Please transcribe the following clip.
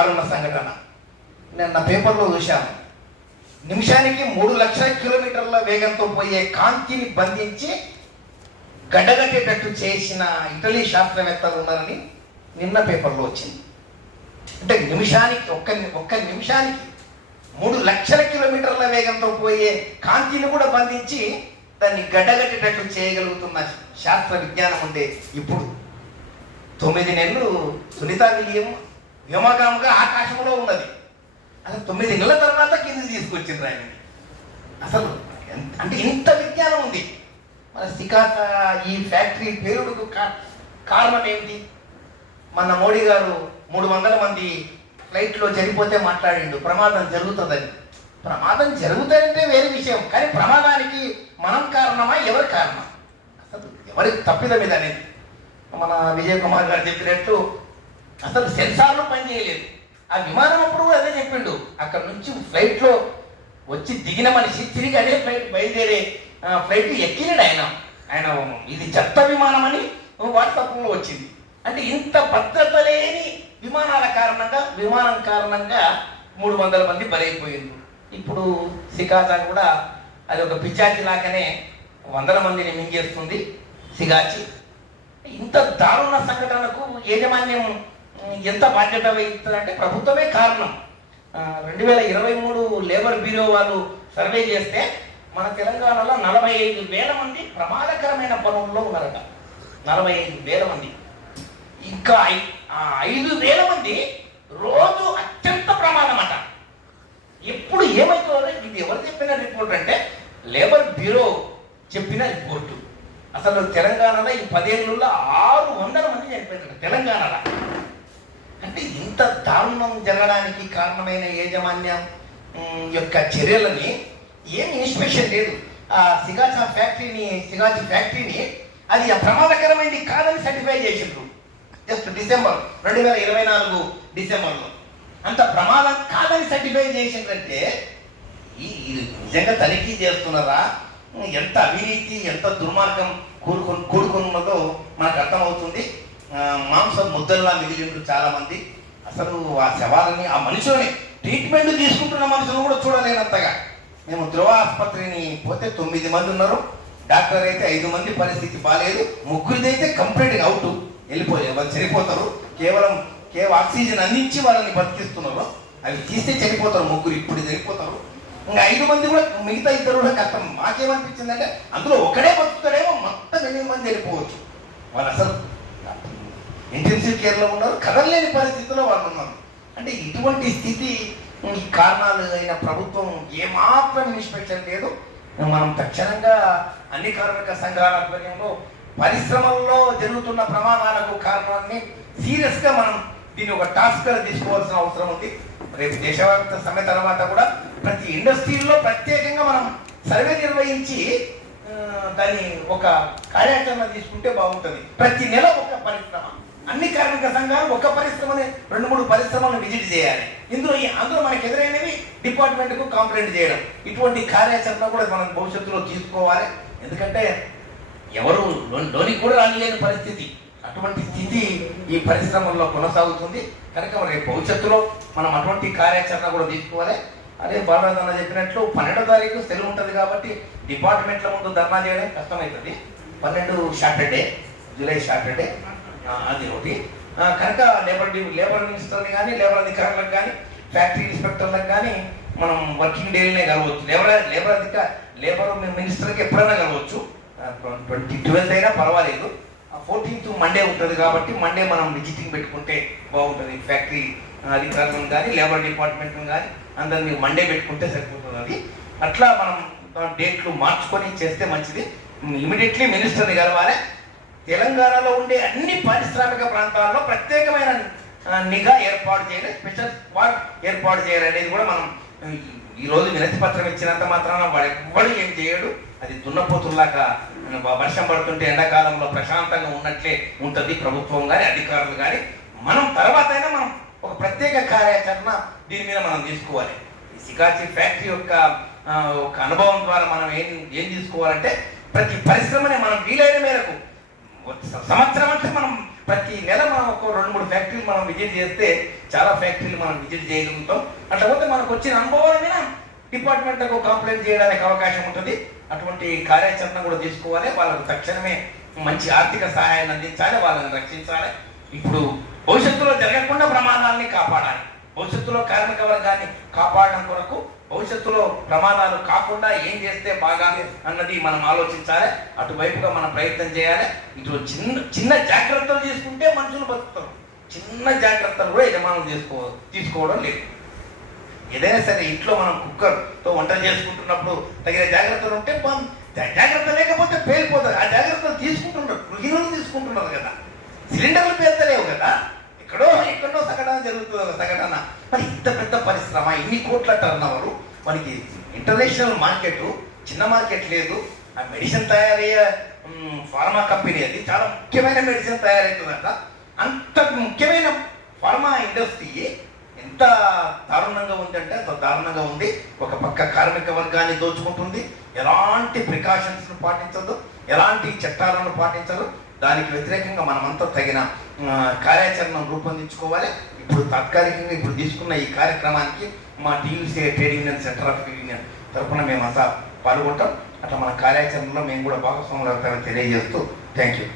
దారుణ సంఘటన నిన్న పేపర్లో చూశాను. నిమిషానికి 3 లక్షల కిలోమీటర్ల వేగంతో పోయే కాంతిని బంధించి గడ్డగట్టేటట్టు చేసిన ఇటలీ శాస్త్రవేత్తలు ఉన్నారని నిన్న పేపర్లో వచ్చింది. అంటే నిమిషానికి ఒక్క నిమిషానికి 3 లక్షల కిలోమీటర్ల వేగంతో పోయే కాంతిని కూడా బంధించి దాన్ని గడ్డగట్టేటట్టు చేయగలుగుతున్న శాస్త్ర విజ్ఞానం ఉంటే ఇప్పుడు 9 నెలలు సునీతా విలియం వ్యోమగాముగా ఆకాశంలో ఉన్నది. అసలు 9 నెలల తర్వాత కింద తీసుకొచ్చింది ఆయన. అసలు అంటే ఇంత విజ్ఞానం ఉంది. మన సికాత ఈ ఫ్యాక్టరీ పేరుడుకు కారణం ఏమిటి? మన మోడీ గారు 300 మంది ఫ్లైట్లో చనిపోతే మాట్లాడిండు ప్రమాదం జరుగుతుందని. ప్రమాదం జరుగుతుందంటే వేరే విషయం, కానీ ప్రమాదానికి మనం కారణమా, ఎవరి కారణం? అసలు ఎవరి తప్పిదం ఇది అనేది. మన విజయ్ కుమార్ గారు చెప్పినట్టు అసలు సెన్సార్లు పనిచేయలేదు. ఆ విమానం అప్పుడు కూడా అదే చెప్పిండు. అక్కడ నుంచి ఫ్లైట్లో వచ్చి దిగిన మనిషి తిరిగి అదే ఫ్లైట్ బయలుదేరే ఫ్లైట్ ఎక్కినాడు ఆయన ఇది చెత్త విమానం అని వాట్సాప్లో వచ్చింది. అంటే ఇంత భద్రత లేని విమానం కారణంగా 300 మంది బలైపోయింది. ఇప్పుడు సికాచా కూడా అది ఒక పిచాచి లాగానే 100 మందిని మింగేస్తుంది సిగాచి. ఇంత దారుణ సంఘటనకు యాజమాన్యం ఎంత బాధ్యత వహిస్తుందంటే ప్రభుత్వమే కారణం. 2023 లేబర్ బ్యూరో వాళ్ళు సర్వే చేస్తే మన తెలంగాణలో 45,000 మంది ప్రమాదకరమైన పనుల్లో ఉన్నారట. 45,000 మంది. ఇంకా 5,000 మంది రోజు అత్యంత ప్రమాదం అట. ఎప్పుడు ఏమవుతుందో ఇది ఎవరు చెప్పిన రిపోర్ట్ అంటే లేబర్ బ్యూరో చెప్పిన రిపోర్టు. అసలు తెలంగాణలో ఈ 10 ఏళ్ళలో 600 మంది చనిపోయారు తెలంగాణలో. అంటే ఇంత దారుణం జరగడానికి కారణమైన యాజమాన్యం యొక్క చర్యలని ఏమి ఇన్స్పెక్షన్ లేదు. ఆ సిగాచి ఫ్యాక్టరీని అది ప్రమాదకరమైనది కాదని సర్టిఫై చేసిండ్రు జస్ట్ డిసెంబర్ 2024 డిసెంబర్లో. అంత ప్రమాదం కాదని సర్టిఫై చేసిండ్రంటే ఇది నిజంగా తనిఖీ చేస్తున్నారా? ఎంత అవినీతి, ఎంత దుర్మార్గం కూడుకున్నదో మనకు అర్థమవుతుంది. మాంసం ముద్దల్లా మిగిలిండ్రు చాలా మంది. అసలు ఆ శవాలని, ఆ మనుషులని ట్రీట్మెంట్ తీసుకుంటున్న మనుషులు కూడా చూడలేనంతగా. మేము ధ్రువ ఆసుపత్రిని పోతే 9 మంది ఉన్నారు. డాక్టర్ అయితే 5 మంది పరిస్థితి బాగాలేదు. 3 అయితే కంప్లీట్గా అవుట్, వెళ్ళిపోయారు, వాళ్ళు చనిపోతారు. కేవలం ఆక్సిజన్ అందించి వాళ్ళని బతికిస్తున్నారు. అవి తీస్తే చనిపోతారు 3 ఇప్పుడు చనిపోతారు. ఇంకా 5 మంది కూడా, మిగతా 2 కూడా కష్టం. మాకేమనిపించిందంటే అందులో ఒకడే బతుకుతాడేమో, మొత్తం 8 మంది వెళ్ళిపోవచ్చు. వాళ్ళు అసలు ఇంటెన్సివ్ కేర్లో ఉన్నారు, కదలలేని పరిస్థితిలో వాళ్ళు ఉన్నారు. అంటే ఇటువంటి స్థితి, ఈ కారణాలు అయిన ప్రభుత్వం ఏమాత్రం ఇన్స్పెక్షన్ లేదు. మనం తక్షణంగా అన్ని కార్మిక సంఘాల ఆధ్వర్యంలో పరిశ్రమల్లో జరుగుతున్న ప్రమాదాలకు కారణాన్ని సీరియస్గా మనం దీన్ని ఒక టాస్క్గా తీసుకోవాల్సిన అవసరం ఉంది. రేపు దేశవ్యాప్త సమ్మె తర్వాత కూడా ప్రతి ఇండస్ట్రీల్లో ప్రత్యేకంగా మనం సర్వే నిర్వహించి దాన్ని ఒక కార్యాచరణ తీసుకుంటే బాగుంటుంది. ప్రతి నెల ఒక పరిశ్రమ, అన్ని కార్మిక సంఘాలు ఒక పరిశ్రమని 2-3 పరిశ్రమలను విజిట్ చేయాలి. అందులో మనకు ఎదురైనవి డిపార్ట్మెంట్కు కంప్లైంట్ చేయడం. ఇటువంటి కార్యాచరణ కూడా మనం భవిష్యత్తులో తీసుకోవాలి. ఎందుకంటే ఎవరు లోనికి కూడా రానిలేని పరిస్థితి, అటువంటి స్థితి ఈ పరిశ్రమల్లో కొనసాగుతుంది. కనుక రేపు భవిష్యత్తులో మనం అటువంటి కార్యాచరణ కూడా తీసుకోవాలి. అదే బాలరాజన్న చెప్పినట్లు 12వ తారీఖు సెలవు ఉంటుంది కాబట్టి డిపార్ట్మెంట్ల ముందు ధర్నా చేయడం కష్టమవుతుంది. 12 సాటర్డే, జూలై సాటర్డే, అది ఒకటి. కనుక లేబర్ మినిస్టర్ని కానీ, లేబర్ అధికారులకు కానీ, ఫ్యాక్టరీ ఇన్స్పెక్టర్లకు కానీ మనం వర్కింగ్ డేలనే కలవచ్చు. లేబర్ మినిస్టర్కి ఎప్పుడైనా కలవచ్చు. 12th అయినా పర్వాలేదు. 14th మండే ఉంటుంది కాబట్టి మండే మనం విజిటింగ్ పెట్టుకుంటే బాగుంటుంది. ఫ్యాక్టరీ అధికారులను కానీ, లేబర్ డిపార్ట్మెంట్ను కానీ అందరినీ మండే పెట్టుకుంటే సరిపోతుంది. అది అట్లా మనం డేట్లు మార్చుకొని చేస్తే మంచిది. ఇమీడియట్లీ మినిస్టర్ని కలవాలి. తెలంగాణలో ఉండే అన్ని పారిశ్రామిక ప్రాంతాల్లో ప్రత్యేకమైన నిఘా ఏర్పాటు చేయాలి, స్పెషల్ స్క్వాడ్ ఏర్పాటు చేయాలి అనేది కూడా మనం ఈరోజు వినతి పత్రం ఇచ్చినంత మాత్రాన వాడు ఏం చేయడు. అది దున్నపోతుల్లాగా వర్షం పడుతుంటే ఎండాకాలంలో ప్రశాంతంగా ఉన్నట్లే ఉంటుంది ప్రభుత్వం కానీ, అధికారులు కానీ. మనం తర్వాత అయినా మనం ఒక ప్రత్యేక కార్యాచరణ దీని మీద మనం తీసుకోవాలి. ఈ సికాచి ఫ్యాక్టరీ యొక్క అనుభవం ద్వారా మనం ఏం తీసుకోవాలంటే ప్రతి పరిశ్రమని మనం వీలైన మేరకు సంవత్సరం అంటే మనం ప్రతి నెల మనం ఒక 2-3 ఫ్యాక్టరీలు మనం విజిట్ చేస్తే చాలా ఫ్యాక్టరీలు మనం విజిట్ చేయగలుగుతాం. అట్లా పోతే మనకు వచ్చిన అనుభవాల మీద డిపార్ట్మెంట్లకు కంప్లైంట్ చేయడానికి అవకాశం ఉంటుంది. అటువంటి కార్యాచరణ కూడా తీసుకోవాలి. వాళ్ళకు తక్షణమే మంచి ఆర్థిక సహాయాన్ని అందించాలి, వాళ్ళని రక్షించాలి. ఇప్పుడు భవిష్యత్తులో జరగకుండా ప్రమాదాలని కాపాడాలి. భవిష్యత్తులో కార్మిక వర్గాన్ని కాపాడడం కొరకు భవిష్యత్తులో ప్రమాదాలు కాకుండా ఏం చేస్తే బాగా అన్నది మనం ఆలోచించాలి. అటువైపుగా మనం ప్రయత్నం చేయాలి. ఇటు చిన్న జాగ్రత్తలు తీసుకుంటే మనుషులు బతుకుతారు. చిన్న జాగ్రత్తలు కూడా యజమానులు తీసుకోవడం లేదు. ఏదైనా సరే ఇంట్లో మనం కుక్కర్తో వంట చేసుకుంటున్నప్పుడు తగిన జాగ్రత్తలు ఉంటే జాగ్రత్త లేకపోతే పేలిపోతుంది. ఆ జాగ్రత్తలు తీసుకుంటున్నారు, గృహిణులు తీసుకుంటున్నారు కదా. సిలిండర్లు పేర్తలేవు కదా, ఎక్కడో సగటన. మరి ఇంత పెద్ద పరిశ్రమ, ఇన్ని కోట్ల టర్నోవర్, మనకి ఇంటర్నేషనల్ మార్కెట్, చిన్న మార్కెట్ లేదు. ఆ మెడిసిన్ తయారయ్యే ఫార్మా కంపెనీ, అది చాలా ముఖ్యమైన మెడిసిన్ తయారవుతుందట. అంత ముఖ్యమైన ఫార్మా ఇండస్ట్రీ ఎంత దారుణంగా ఉందంటే అంత దారుణంగా ఉంది. ఒక పక్క కార్మిక వర్గాన్ని దోచుకుంటుంది, ఎలాంటి ప్రికాషన్స్ను పాటించదు, ఎలాంటి చట్టాలను పాటించదు. దానికి వ్యతిరేకంగా మనమంతా తగిన కార్యాచరణను రూపొందించుకోవాలి. ఇప్పుడు తాత్కాలికంగా ఇప్పుడు తీసుకున్న ఈ కార్యక్రమానికి మా TUC trade union centre of union తరఫున మేమంతా పాల్గొంటాం. అట్లా మన కార్యాచరణలో మేము కూడా భాగస్వాములు అవుతామని తెలియజేస్తూ థ్యాంక్ యూ.